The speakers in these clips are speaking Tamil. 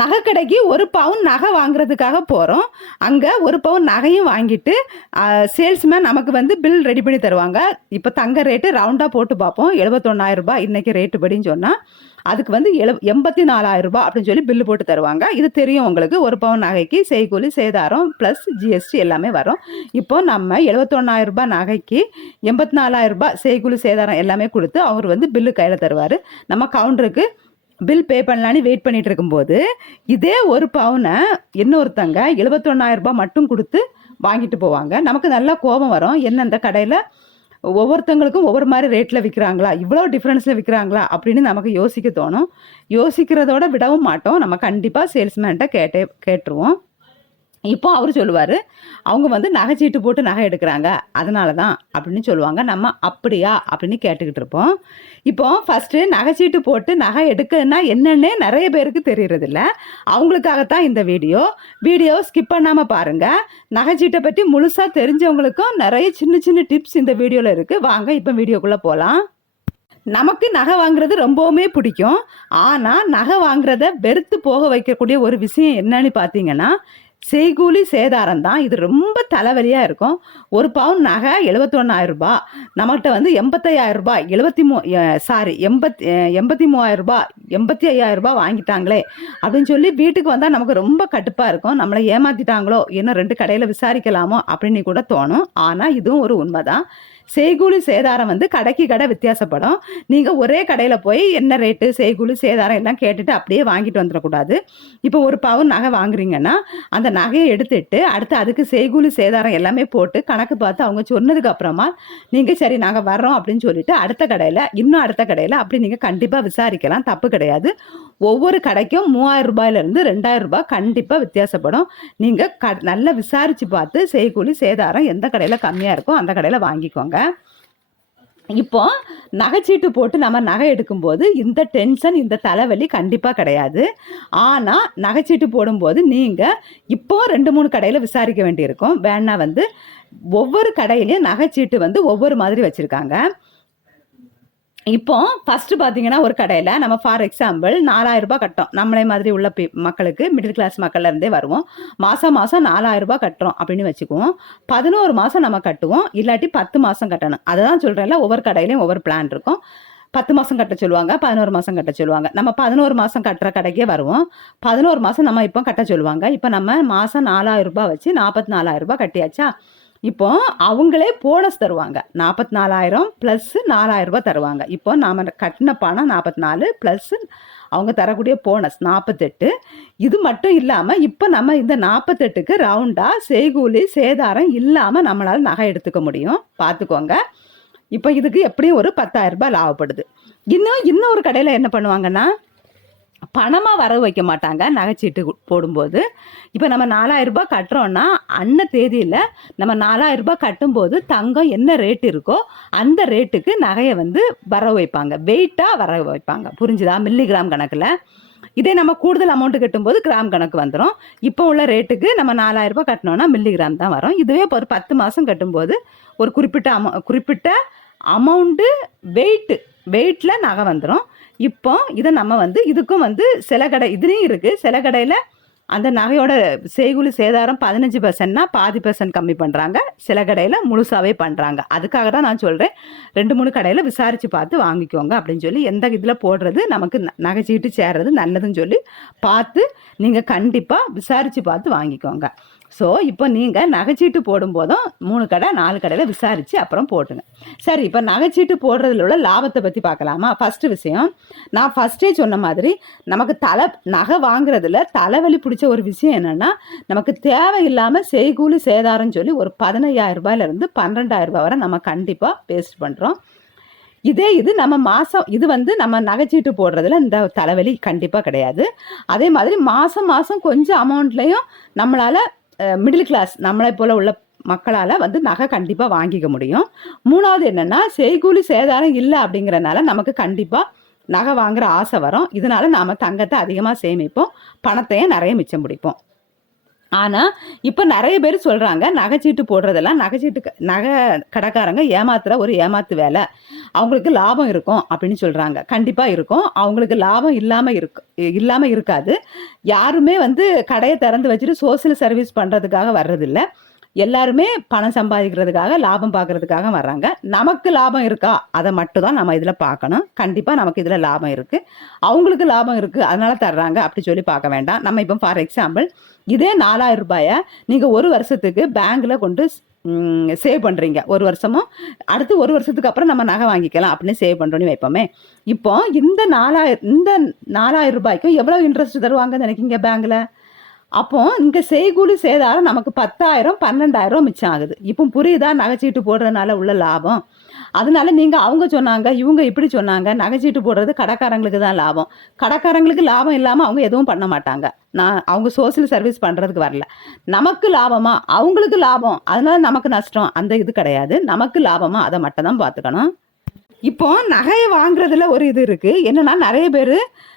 நகைக்கடைக்கு ஒரு பவுன் நகை வாங்குறதுக்காக போகிறோம் அங்கே ஒரு பவுன் நகையும் வாங்கிட்டு சேல்ஸ்மேன் நமக்கு வந்து பில் ரெடி பண்ணி தருவாங்க. இப்போ தங்க ரேட்டு ரவுண்டாக போட்டு பார்ப்போம் எழுபத்தொன்னாயிரரூபா இன்றைக்கி ரேட்டு படின்னு சொன்னால் அதுக்கு வந்து எழு எண்பத்தி நாலாயிரம் ரூபாய் அப்படின்னு சொல்லி பில்லு போட்டு தருவாங்க. இது தெரியும் உங்களுக்கு. ஒரு பவுன் நகைக்கு செய்கூலி சேதாரம் ப்ளஸ் ஜிஎஸ்டி எல்லாமே வரும். இப்போ நம்ம எழுபத்தொன்னாயிரரூபா நகைக்கு எண்பத்தி நாலாயிரரூபா செய்கூலி சேதாரம் எல்லாமே கொடுத்து அவர் வந்து பில்லு கையில் தருவார். நம்ம கவுண்டருக்கு பில் பே பண்ணலான்னு வெயிட் பண்ணிட்டு இருக்கும்போது இதே ஒரு பவுனை இன்னொருத்தங்க 71000 ரூபாய் மட்டும் கொடுத்து வாங்கிட்டு போவாங்க. நமக்கு நல்லா கோபம் வரும். என்ன இந்த கடையில் ஒவ்வொருத்தங்களுக்கும் ஒவ்வொரு மாதிரி ரேட்டில் விற்கிறாங்களா இவ்வளோ டிஃப்ரென்ஸில் விற்கிறாங்களா அப்படின்னு நமக்கு யோசிக்க தோணும். யோசிக்கிறதோட விடவும் மாட்டோம். நம்ம கண்டிப்பாக சேல்ஸ்மேன்ட்ட கேட்டே கேட்டுருவோம். இப்போ அவர் சொல்லுவார் அவங்க வந்து நகைச்சீட்டு போட்டு நகை எடுக்கிறாங்க. அதனால தான் அப்படின்னு சொல்லுவாங்க. நம்ம அப்படியா? அப்படின்னு கேட்டுக்கிட்டு இருப்போம். இப்போ ஃபஸ்ட்டு நகைச்சீட்டு போட்டு நகை எடுக்கன்னா என்னன்னே நிறைய பேருக்கு தெரியறதில்ல. அவங்களுக்காகத்தான் இந்த வீடியோ. வீடியோ ஸ்கிப் பண்ணாமல் பாருங்கள் நகைச்சீட்டை பற்றி முழுசாக தெரிஞ்சவங்களுக்கும் நிறைய சின்ன சின்ன டிப்ஸ் இந்த வீடியோவில் இருக்குது வாங்க இப்போ வீடியோக்குள்ளே போகலாம் நமக்கு நகை வாங்குறது ரொம்பவுமே பிடிக்கும். ஆனால் நகை வாங்குறத வெறுத்து போக வைக்கக்கூடிய ஒரு விஷயம் என்னன்னு பார்த்தீங்கன்னா செய்கூலி சேதாரம் தான். இது ரொம்ப தலைவலியாக இருக்கும். ஒரு பவுன் நகை 71000 ரூபாய். நம்மகிட்ட வந்து எண்பத்தையாயிரம் ரூபாய். எழுபத்தி மூ சாரி எண்பத்தி எண்பத்தி மூவாயிரம் ரூபாய் எண்பத்தி ஐயாயிரம் ரூபாய் வாங்கிட்டாங்களே அப்படின்னு சொல்லி வீட்டுக்கு வந்தால் நமக்கு ரொம்ப கடுப்பாக இருக்கும். நம்மளை ஏமாற்றிட்டாங்களோ இன்னும் ரெண்டு கடையில் விசாரிக்கலாமோ அப்படின்னு கூட தோணும். ஆனால் இதுவும் ஒரு உண்மை தான் செய்கூலி சேதாரம் வந்து கடைக்கு கடை வித்தியாசப்படும். நீங்கள் ஒரே கடையில் போய் என்ன ரேட்டு செய்கூலி சேதாரம் எல்லாம் கேட்டுட்டு அப்படியே வாங்கிட்டு வந்துடக்கூடாது. இப்போ ஒரு பவுன் நகை வாங்குறீங்கன்னா அந்த நகையை எடுத்துட்டு அடுத்து அதுக்கு செய்கூலி சேதாரம் எல்லாமே போட்டு கணக்கு பார்த்து அவங்க சொன்னதுக்கு அப்புறமா நீங்கள் சரி நாங்கள் வர்றோம் அப்படின்னு சொல்லிட்டு அடுத்த கடையில் இன்னும் அடுத்த கடையில் அப்படி நீங்கள் கண்டிப்பாக விசாரிக்கலாம். தப்பு கிடையாது. ஒவ்வொரு கடைக்கும் மூவாயிரம் ரூபாயிலிருந்து ரெண்டாயிரம் ரூபாய் கண்டிப்பாக வித்தியாசப்படும். நீங்கள் க நல்லா விசாரித்து பார்த்து செய்கூலி சேதாரம் எந்த கடையில் கம்மியாக இருக்கோ அந்த கடையில் வாங்கிக்கோங்க. இப்போ நகைச்சீட்டு போட்டு நம்ம நகை எடுக்கும்போது இந்த டென்ஷன் இந்த தலைவலி கண்டிப்பாக கிடையாது. ஆனால் நகைச்சீட்டு போடும்போது நீங்கள் இப்போ ரெண்டு மூணு கடையில் விசாரிக்க வேண்டியிருக்கும். வேணா வந்து ஒவ்வொரு கடையிலையும் நகைச்சீட்டு வந்து ஒவ்வொரு மாதிரி வச்சுருக்காங்க. இப்போ ஃபர்ஸ்ட் பார்த்தீங்கன்னா ஒரு கடையில் நம்ம ஃபார் எக்ஸாம்பிள் நாலாயிரம் ரூபாய் கட்டோம். நம்மளே மாதிரி உள்ள மக்களுக்கு மிடில் கிளாஸ் மக்கள்ல இருந்தே வருவோம். மாதம் மாதம் நாலாயிரம் ரூபாய் கட்டுறோம் அப்படின்னு வச்சுக்குவோம். பதினோரு மாதம் நம்ம கட்டுவோம். இல்லாட்டி பத்து மாதம் கட்டணும். அதை தான் சொல்கிறேன்ல ஒவ்வொரு கடையிலையும் ஒவ்வொரு பிளான் இருக்கும். பத்து மாதம் கட்ட சொல்லுவாங்க பதினோரு மாதம் கட்ட சொல்லுவாங்க. நம்ம பதினோரு மாதம் கட்டுற கடைக்கே வருவோம். பதினோரு மாதம் நம்ம இப்போ கட்ட சொல்லுவாங்க. இப்போ நம்ம மாதம் நாலாயிரம் ரூபாய் வச்சு நாற்பத்தி நாலாயிரம் ரூபாய் கட்டியாச்சா? இப்போ அவங்களே போனஸ் தருவாங்க. நாற்பத்தி நாலாயிரம் ப்ளஸ்ஸு நாலாயிரம் ரூபாய் தருவாங்க. இப்போ நாம் கட்டின பணம் நாற்பத்தி நாலு ப்ளஸ்ஸு அவங்க தரக்கூடிய போனஸ் நாற்பத்தெட்டு இது மட்டும் இல்லாமல் இப்போ நம்ம இந்த நாற்பத்தெட்டுக்கு ரவுண்டாக செய்கூலி சேதாரம் இல்லாமல் நம்மளால் நகை எடுத்துக்க முடியும். பார்த்துக்கோங்க. இப்போ இதுக்கு எப்படியும் ஒரு 10000 ரூபாய் லாபப்படுது. இன்னும் இன்னொரு கடையில் என்ன பண்ணுவாங்கன்னா பணமாக வர வைக்க மாட்டாங்க. நகைச்சீட்டு போடும்போது. இப்போ நம்ம 4000 ரூபாய் கட்டுறோன்னா அன்ன தேதியில் நம்ம 4000 ரூபாய் கட்டும்போது தங்கம் என்ன ரேட் இருக்கோ அந்த ரேட்டுக்கு நகையை வந்து வர வைப்பாங்க. வெயிட்டாக வர வைப்பாங்க. புரிஞ்சுதா? மில்லிகிராம் கணக்கில். இதே நம்ம கூடுதல் அமௌண்ட் கட்டும்போது கிராம் கணக்கு வந்துடும் இப்போ உள்ள ரேட்டுக்கு நம்ம 4000 ரூபாய் கட்டினோன்னா மில்லிகிராம் தான் வரும். இதுவே இப்போ ஒரு பத்து மாதம் கட்டும்போது ஒரு குறிப்பிட்ட அமௌ குறிப்பிட்ட அமௌண்ட்டு வெயிட்டு வெயிட்டில் நகை வந்துடும் இப்போ இதை நம்ம வந்து இதுக்கும் வந்து சில கடை இதுலேயும் இருக்குது சில கடையில் அந்த நகையோட செய்குலி சேதாரம் பதினஞ்சு பர்சன்ட்னா பாதி பர்சன்ட் கம்மி பண்ணுறாங்க சில கடையில் முழுசாகவே பண்ணுறாங்க அதுக்காக தான் நான் சொல்கிறேன் ரெண்டு மூணு கடையில் விசாரித்து பார்த்து வாங்கிக்கோங்க அப்படின்னு சொல்லி எந்த இதில் போடுறது நமக்கு நகைச்சீட்டு சேர்றது நல்லதுன்னு சொல்லி பார்த்து நீங்கள் கண்டிப்பாக விசாரித்து பார்த்து வாங்கிக்கோங்க. ஸோ இப்போ நீங்கள் நகைச்சீட்டு போடும்போதும் மூணு கடை நாலு கடையில் விசாரித்து அப்புறம் போட்டுங்க. சரி இப்போ நகைச்சீட்டு போடுறதுல உள்ள லாபத்தை பற்றி பார்க்கலாமா? ஃபஸ்ட்டு விஷயம் நான் ஃபஸ்ட்டே சொன்ன மாதிரி நமக்கு தலை நகை வாங்குறதுல தலைவலி பிடிச்ச ஒரு விஷயம் என்னென்னா நமக்கு தேவையில்லாமல் செய்கூலி சேதாரம் சொல்லி ஒரு பதினையாயிரம் ரூபாயிலிருந்து பன்னெண்டாயிரம் ரூபாய் வரை நம்ம கண்டிப்பாக வேஸ்ட் பண்ணுறோம் இதே இது நம்ம மாதம் இது வந்து நம்ம நகைச்சீட்டு போடுறதுல இந்த தலைவலி கண்டிப்பாக கிடையாது. அதே மாதிரி மாதம் மாதம் கொஞ்சம் அமௌண்ட்லேயும் நம்மளால் மிடில் கிளாஸ் நம்மளை போல் உள்ள மக்களால் வந்து நகை கண்டிப்பாக வாங்கிக்க முடியும். மூணாவது என்னென்னா செய்கூலி சேதாரம் இல்லை அப்படிங்கிறனால நமக்கு கண்டிப்பாக நகை வாங்குற ஆசை வரும். இதனால நாம் தங்கத்தை அதிகமாக சேமிப்போம். பணத்தையும் நிறைய மிச்சம் பிடிப்போம். ஆனால் இப்போ நிறைய பேர் சொல்கிறாங்க நகைச்சீட்டு போடுறதெல்லாம் நகைச்சீட்டு நகை கடைக்காரங்க ஏமாத்துற ஒரு ஏமாத்து வேலை. அவங்களுக்கு லாபம் இருக்கும் அப்படின்னு சொல்கிறாங்க கண்டிப்பாக இருக்கும். அவங்களுக்கு லாபம் இல்லாமல் இருக்கு இல்லாமல் இருக்காது. யாருமே வந்து கடையை திறந்து வச்சுட்டு சோசியல் சர்வீஸ் பண்ணுறதுக்காக வர்றதில்லை. எல்லாருமே பணம் சம்பாதிக்கிறதுக்காக லாபம் பார்க்கறதுக்காக வர்றாங்க. நமக்கு லாபம் இருக்கா? அதை மட்டும் தான் நம்ம இதில் பார்க்கணும். கண்டிப்பாக நமக்கு இதில் லாபம் இருக்குது அவங்களுக்கு லாபம் இருக்குது அதனால தர்றாங்க அப்படி சொல்லி பார்க்க வேண்டாம். நம்ம இப்போ ஃபார் எக்ஸாம்பிள் இதே நாலாயிரம் ரூபாயை நீங்கள் ஒரு வருஷத்துக்கு பேங்க்கில் கொண்டு சேவ் பண்ணுறீங்க ஒரு வருஷமும் அடுத்து ஒரு வருஷத்துக்கு அப்புறம் நம்ம நகை வாங்கிக்கலாம் அப்படின்னு சேவ் பண்ணுறோன்னு வைப்போமே. இப்போ இந்த நாலாயிரம் இந்த நாலாயிரம் ரூபாய்க்கும் எவ்வளோ இன்ட்ரெஸ்ட் தருவாங்கன்னு நினைக்கிங்க பேங்க்கில் அப்போ இங்கே செய்கூலி சேதாரம் நமக்கு பத்தாயிரம் பன்னெண்டாயிரம் மிச்சம் ஆகுது. இப்போ புரியுதா? நகைச்சீட்டு போடுறதுனால உள்ள லாபம். அதனால நீங்கள் அவங்க சொன்னாங்க இவங்க இப்படி சொன்னாங்க நகைச்சீட்டு போடுறது கடைக்காரங்களுக்கு தான் லாபம். கடைக்காரங்களுக்கு லாபம் இல்லாமல் அவங்க எதுவும் பண்ண மாட்டாங்க. நான் அவங்க சோசியல் சர்வீஸ் பண்ணுறதுக்கு வரல. நமக்கு லாபமா? அவங்களுக்கு லாபம். அதனால நமக்கு நஷ்டம். அந்த இது கிடையாது. நமக்கு லாபமா? அதை மட்டும் தான் பார்த்துக்கணும். இப்போ நகையை வாங்குறதுல ஒரு இது இருக்குது என்னன்னா நிறைய பேர்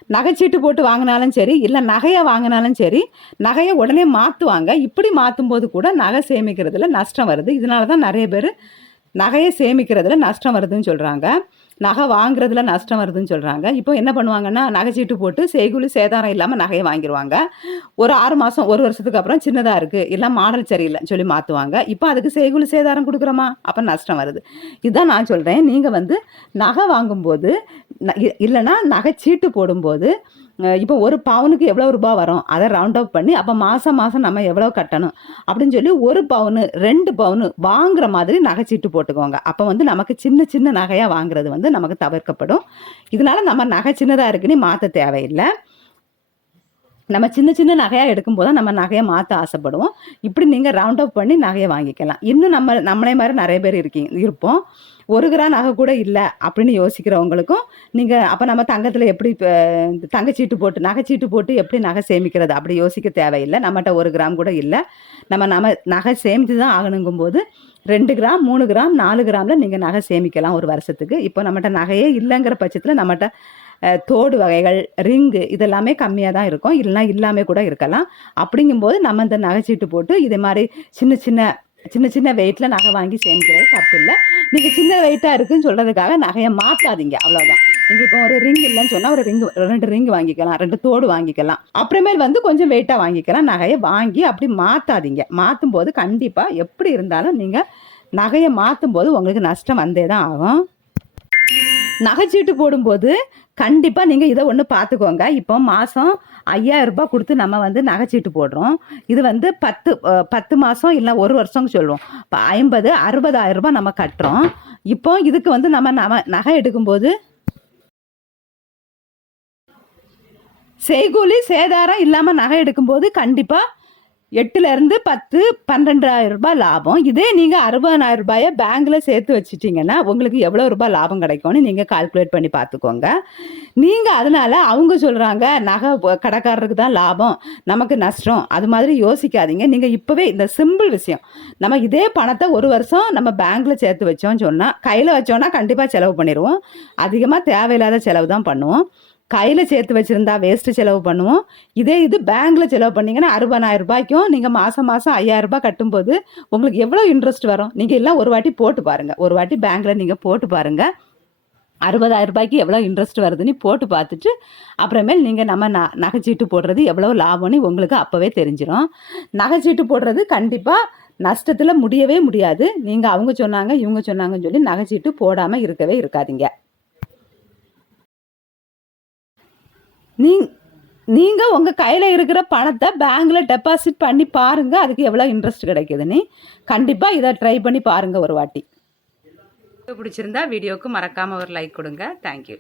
நகைச்சீட்டு போட்டு வாங்கினாலும் சரி இல்லை நகையை வாங்கினாலும் சரி நகையை உடனே மாற்றுவாங்க இப்படி மாற்றும் போது கூட நகை சேமிக்கிறதுல நஷ்டம் வருது. இதனால தான் நிறைய பேர் நகையை சேமிக்கிறதுல நஷ்டம் வருதுன்னு சொல்கிறாங்க நகை வாங்குறதுல நஷ்டம் வருதுன்னு சொல்கிறாங்க இப்போ என்ன பண்ணுவாங்கன்னா நகைச்சீட்டு போட்டு செய்குலி சேதாரம் இல்லாமல் நகையை வாங்கிடுவாங்க ஒரு ஆறு மாதம் ஒரு வருஷத்துக்கு அப்புறம் சின்னதாக இருக்குது இல்லை மாடல் சரியில்லைன்னு சொல்லி மாற்றுவாங்க இப்போ அதுக்கு செய்குலி சேதாரம் கொடுக்குறோமா? அப்போ நஷ்டம் வருது. இதுதான் நான் சொல்கிறேன் நீங்கள் வந்து நகை வாங்கும்போது ந- இ- இல்லைன்னா நகை சீட்டு போடும்போது இப்போ ஒரு பவுனுக்கு எவ்வளோ ரூபாய் வரும்? அதை ரவுண்ட் அப் பண்ணி அப்போ மாதம் மாதம் நம்ம எவ்வளோ கட்டணும்? அப்படின்னு சொல்லி ஒரு பவுனு ரெண்டு பவுனு வாங்குற மாதிரி நகைச்சீட்டு போட்டுக்கோங்க. அப்போ வந்து நமக்கு சின்ன சின்ன நகையாக வாங்குறது வந்து நமக்கு தவிர்க்கப்படும். இதனால நம்ம நகை சின்னதாக இருக்குன்னு மாற்ற தேவையில்லை. நம்ம சின்ன சின்ன நகையாக எடுக்கும்போது தான் நம்ம நகையை மாற்ற ஆசைப்படுவோம். இப்படி நீங்கள் ரவுண்ட் அப் பண்ணி நகையை வாங்கிக்கலாம். இன்னும் நம்ம நம்மளே மாதிரி நிறைய பேர் இருக்கீங்க இருப்போம். ஒரு கிராம் நகை கூட இல்லை அப்படின்னு யோசிக்கிறவங்களுக்கும் நீங்கள் அப்போ நம்ம தங்கத்தில் எப்படி தங்கச்சீட்டு போட்டு நகைச்சீட்டு போட்டு எப்படி நகை சேமிக்கிறது அப்படி யோசிக்க தேவையில்லை. நம்மகிட்ட ஒரு கிராம் கூட இல்லை. நம்ம நம்ம நகை சேமித்து தான் ஆகணுங்கும்போது ரெண்டு கிராம் மூணு கிராம் நாலு கிராமில் நீங்கள் நகை சேமிக்கலாம் ஒரு வருஷத்துக்கு. இப்போ நம்மகிட்ட நகையே இல்லைங்கிற பட்சத்தில் நம்மகிட்ட தோடு வகைகள் ரிங்கு இதெல்லாமே கம்மியாக தான் இருக்கும். இல்லைனா இல்லாமல் கூட இருக்கலாம். அப்படிங்கும்போது நம்ம இந்த நகைச்சீட்டு போட்டு இதே மாதிரி சின்ன சின்ன சின்ன சின்ன வெயிட்டில் நகை வாங்கி சேமிக்கிறது தப்பு இல்லை. நீங்கள் சின்ன வெயிட்டாக இருக்குன்னு சொல்கிறதுக்காக நகையை மாற்றாதீங்க அவ்வளோதான் நீங்கள் இப்போ ஒரு ரிங் இல்லைன்னு சொன்னால் ஒரு ரிங் ரெண்டு ரிங் வாங்கிக்கலாம் ரெண்டு தோடு வாங்கிக்கலாம். அப்புறமேல் வந்து கொஞ்சம் வெயிட்டாக வாங்கிக்கலாம். நகையை வாங்கி அப்படி மாற்றாதீங்க மாற்றும் போது கண்டிப்பாக எப்படி இருந்தாலும் நீங்கள் நகையை மாற்றும் போது உங்களுக்கு நஷ்டம் வந்தே தான் ஆகும். நகைச்சீட்டு போடும்போது கண்டிப்பாக நீங்கள் இதை ஒன்று பார்த்துக்கோங்க இப்போ மாதம் ஐயாயிரம் ரூபாய் கொடுத்து நம்ம வந்து நகைச்சீட்டு போடுறோம். இது வந்து பத்து பத்து மாதம் இல்லை ஒரு வருஷம் சொல்லுவோம். இப்போ ஐம்பது அறுபதாயிரம் ரூபாய் நம்ம கட்டுறோம். இப்போ இதுக்கு வந்து நம்ம நம்ம நகை எடுக்கும்போது செய்கூலி சேதாரம் இல்லாமல் நகை எடுக்கும்போது கண்டிப்பாக எட்டுலேருந்து பத்து பன்னெண்டாயிரம் ரூபாய் லாபம். இதே நீங்கள் அறுபதாயிரம் ரூபாயை பேங்க்கில் சேர்த்து வச்சிட்டிங்கன்னா உங்களுக்கு எவ்வளோ ரூபாய் லாபம் கிடைக்கும்னு நீங்கள் கால்குலேட் பண்ணி பார்த்துக்கோங்க. நீங்கள் அதனால் அவங்க சொல்கிறாங்க நகை கடைக்காரருக்கு தான் லாபம் நமக்கு நஷ்டம். அது மாதிரி யோசிக்காதீங்க. நீங்கள் இப்போவே இந்த சிம்பிள் விஷயம். நம்ம இதே பணத்தை ஒரு வருஷம் நம்ம பேங்க்கில் சேர்த்து வச்சோம்னு சொன்னால் கையில் வச்சோன்னா கண்டிப்பாக செலவு பண்ணிடுவோம். அதிகமாக தேவையில்லாத செலவு தான் பண்ணுவோம். கையில் சேர்த்து வச்சுருந்தா வேஸ்ட்டு செலவு பண்ணுவோம். இதே இது பேங்க்கில் செலவு பண்ணிங்கன்னா அறுபதாயிரம் ரூபாய்க்கும் நீங்கள் மாதம் மாதம் ஐயாயிரரூபா கட்டும்போது உங்களுக்கு எவ்வளோ இன்ட்ரெஸ்ட் வரும்? நீங்கள் எல்லாம் ஒரு வாட்டி போட்டு பாருங்கள் ஒரு வாட்டி பேங்க்கில் நீங்கள் போட்டு பாருங்கள் அறுபதாயிரம் ரூபாய்க்கு எவ்வளோ இன்ட்ரெஸ்ட் வருதுன்னு போட்டு பார்த்துட்டு அப்புறமேல் நீங்கள் நம்ம ந நகைச்சீட்டு போடுறது எவ்வளோ லாபம்னு உங்களுக்கு அப்போவே தெரிஞ்சிடும் நகைச்சீட்டு போடுறது கண்டிப்பாக நஷ்டத்தில் முடியவே முடியாது. நீங்கள் அவங்க சொன்னாங்க இவங்க சொன்னாங்கன்னு சொல்லி நகைச்சீட்டு போடாமல் இருக்கவே இருக்காதீங்க. நீ நீங்கள் உங்கள் கையில் இருக்கிற பணத்தை பேங்க்கில் டெபாசிட் பண்ணி பாருங்கள் அதுக்கு எவ்வளோ இன்ட்ரெஸ்ட் கிடைக்குதுன்னு கண்டிப்பாக இதை ட்ரை பண்ணி பாருங்கள் ஒரு வாட்டி. பிடிச்சிருந்தா வீடியோவுக்கு மறக்காமல் ஒரு லைக் கொடுங்க. தேங்க்யூ